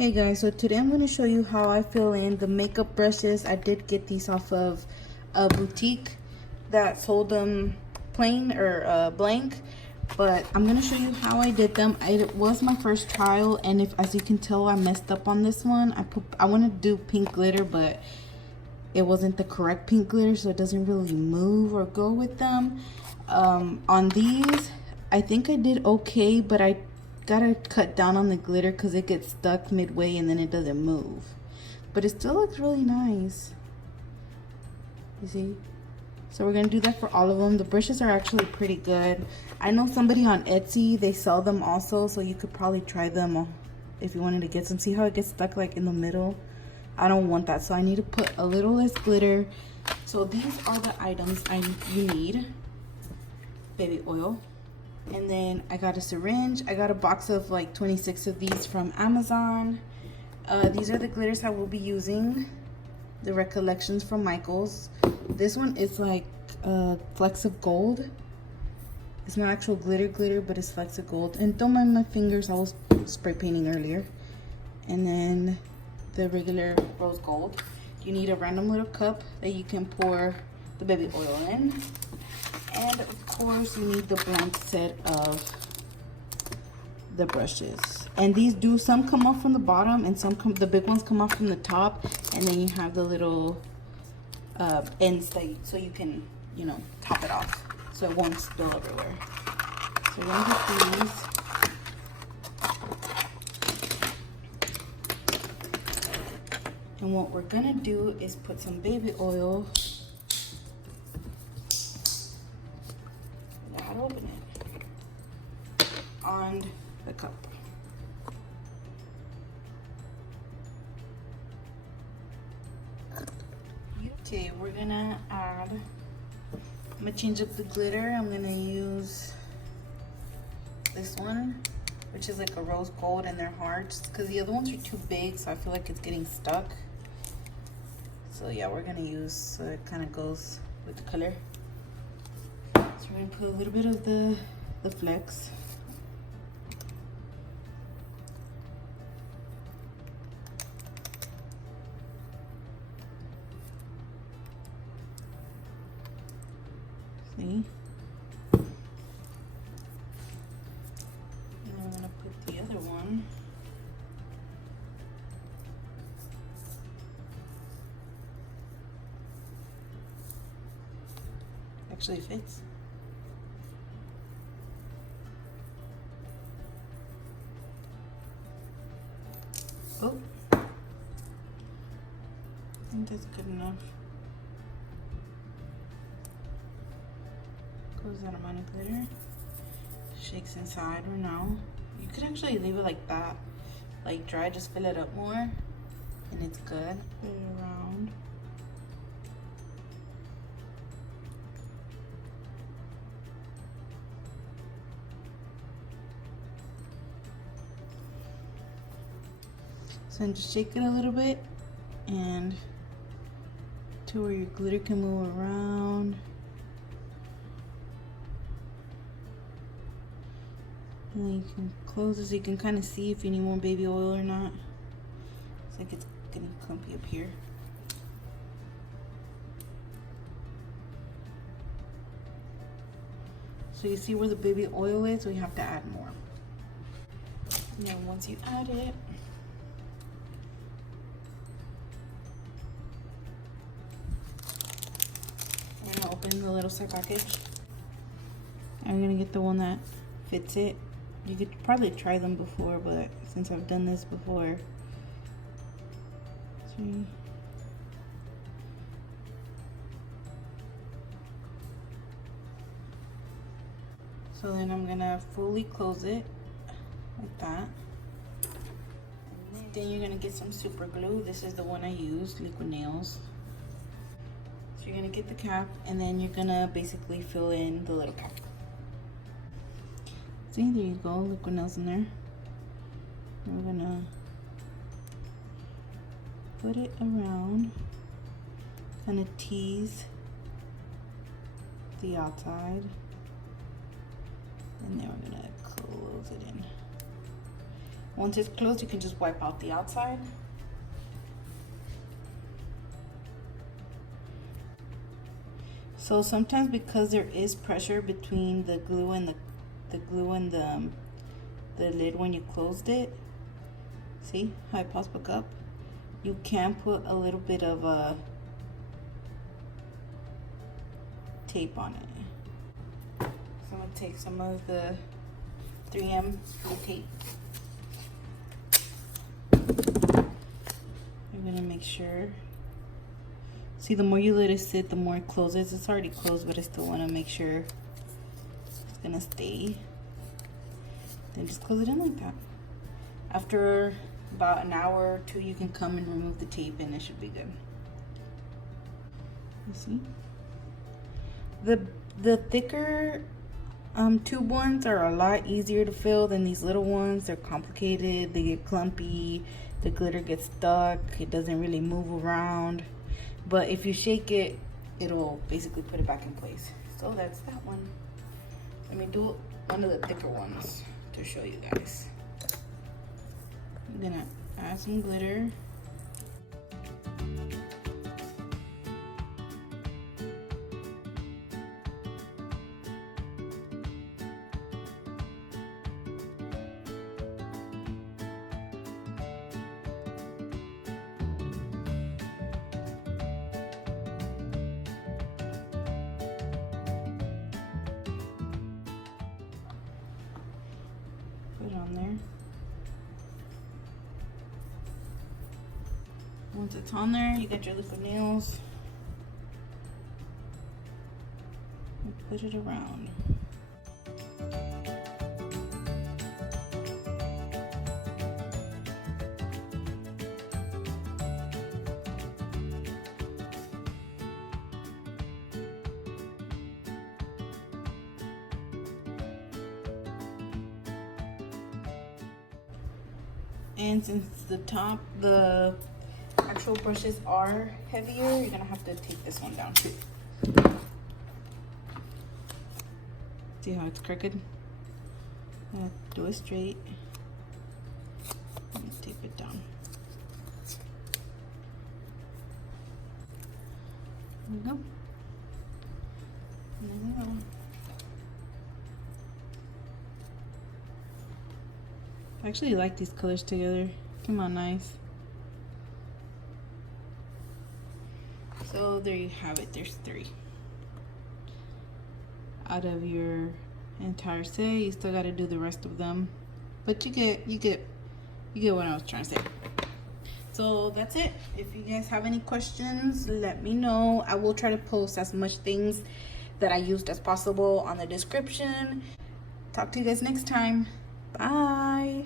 Hey guys, so today I'm going to show you how I fill in the makeup brushes. I did get these off of a boutique that sold them plain or blank, but I'm going to show you how I did them. It was my first trial, and if, as you can tell, I messed up on this one. I want to do pink glitter, but it wasn't the correct pink glitter, so it doesn't really move or go with them. On these, I think I did okay, but I gotta cut down on the glitter because it gets stuck midway and then it doesn't move. But it still looks really nice. You see? So we're gonna do that for all of them. The brushes are actually pretty good. I know somebody on Etsy, they sell them also, so you could probably try them if you wanted to get some. See how it gets stuck like in the middle? I don't want that, so I need to put a little less glitter. So these are the items you need. Baby oil. And then I got a syringe. I got a box of like 26 of these from Amazon. These are the glitters I will be using. The Recollections from Michaels. This one is like flecks of gold. It's not actual glitter, but it's flecks of gold. And don't mind my fingers, I was spray painting earlier. And then the regular rose gold. You need a random little cup that you can pour the baby oil in. And of course you need the blank set of the brushes. And these do, some come off from the bottom and the big ones come off from the top, and then you have the little ends so you can, you know, top it off so it won't spill everywhere. So we're gonna get these. And what we're gonna do is put some baby oil. Open it on the cup. Okay, we're gonna add, I'm gonna change up the glitter. I'm gonna use this one, which is like a rose gold, and they're hearts because the other ones are too big, so I feel like it's getting stuck. So yeah, we're gonna use, so it kind of goes with the color. So we're gonna put a little bit of the flecks. See? And I'm gonna put the other one. Actually fits. Oh, I think that's good enough. Goes that amount of glitter. Shakes inside or no. You could actually leave it like that, like dry, just fill it up more, and it's good. Put it around. So then just shake it a little bit, and to where your glitter can move around. And then you can close it so you can kind of see if you need more baby oil or not. It's like it's getting clumpy up here. So you see where the baby oil is, so you have to add more. And then once you add it, I'm gonna open the little side package. I'm gonna get the one that fits it. You could probably try them before, but since I've done this before, see. So then I'm gonna fully close it like that. Then you're gonna get some super glue. This is the one I used, Liquid Nails. So you're gonna get the cap, and then you're gonna basically fill in the little cap. See, there you go, Liquid Nails in there. And we're gonna put it around, kind of tease the outside, and then we're gonna close it in. Once it's closed, you can just wipe out the outside. So sometimes because there is pressure between the glue and the lid when you closed it, see how it pops back up? You can put a little bit of a tape on it. So I'm gonna take some of the 3M glue tape. I'm gonna make sure. See, the more you let it sit, the more it closes. It's already closed, but I still want to make sure it's gonna stay. Then just close it in like that. After about an hour or two, you can come and remove the tape and it should be good. You see? The thicker tube ones are a lot easier to fill than these little ones. They're complicated, they get clumpy, the glitter gets stuck, it doesn't really move around. But if you shake it, it'll basically put it back in place. So that's that one. Let me do one of the thicker ones to show you guys. I'm gonna add some glitter. Put it on there. Once it's on there, you got your liquid nails. And put it around. And since the actual brushes are heavier, you're gonna have to take this one down too. See how it's crooked? I'm gonna do it straight and tape it down. There we go. There we go. I actually like these colors together. Come on, nice. So there you have it. There's 3 out of your entire set. You still got to do the rest of them, but you get what I was trying to say. So that's it. If you guys have any questions, let me know. I will try to post as much things that I used as possible on the description. Talk to you guys next time. Bye.